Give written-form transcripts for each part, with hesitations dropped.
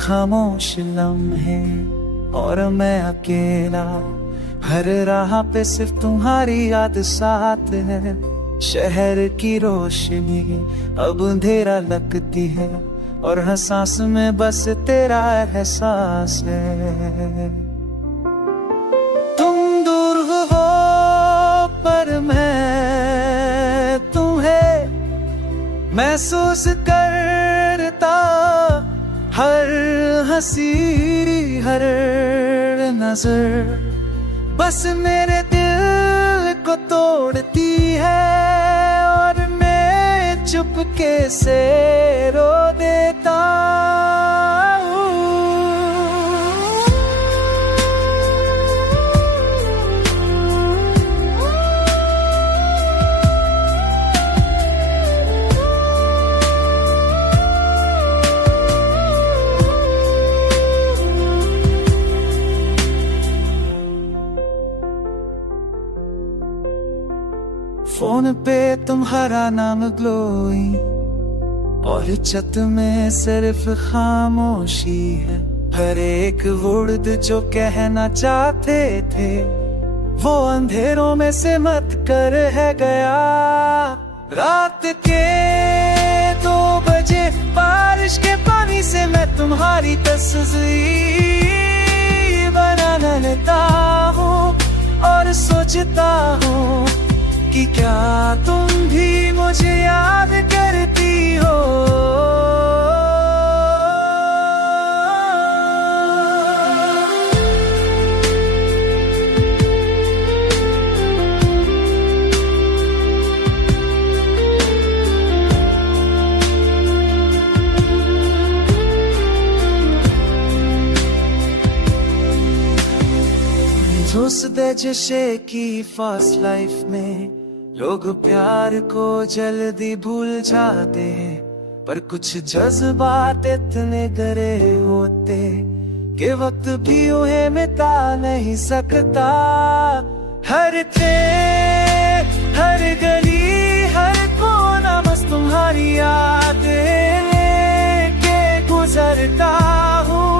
खामोश लम्हे और मैं अकेला, हर राह पे सिर्फ तुम्हारी याद साथ है। शहर की रोशनी अब अंधेरा लगती है और हर सांस में बस तेरा एहसास है। तुम दूर हो पर मैं तुम्हें महसूस करता, हर हंसी हर नजर बस मेरे दिल को तोड़ती है और मैं चुपके से रो देता हूँ। फोन पे तुम्हारा नाम ग्लोइंग और छत में सिर्फ खामोशी है। हर एक वर्ड जो कहना चाहते थे वो अंधेरों में से मत कर है गया। रात के 2 बजे बारिश के पानी से मैं तुम्हारी तस्वीर बना लेता हूँ और सोचता हूँ कि क्या तुम भी मुझे याद करती हो। उस जैसे की फास्ट लाइफ में लोग प्यार को जल्दी भूल जाते हैं, पर कुछ जज्बात इतने गहरे होते कि वक्त भी उन्हें मिटा नहीं सकता। हर ट्रेन हर गली हर कोना बस तुम्हारी याद लेके गुजरता हूँ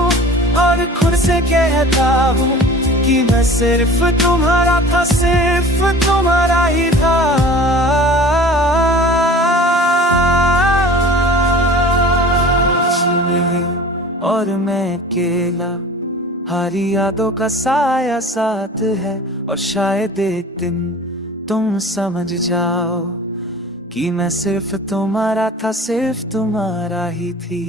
और खुद से कहता हूँ कि मैं सिर्फ तुम्हारा था, सिर्फ तुम्हारा ही था। और मैं अकेला, हारी यादों का साया साथ है और शायद एक दिन तुम समझ जाओ कि मैं सिर्फ तुम्हारा था, सिर्फ तुम्हारा ही थी।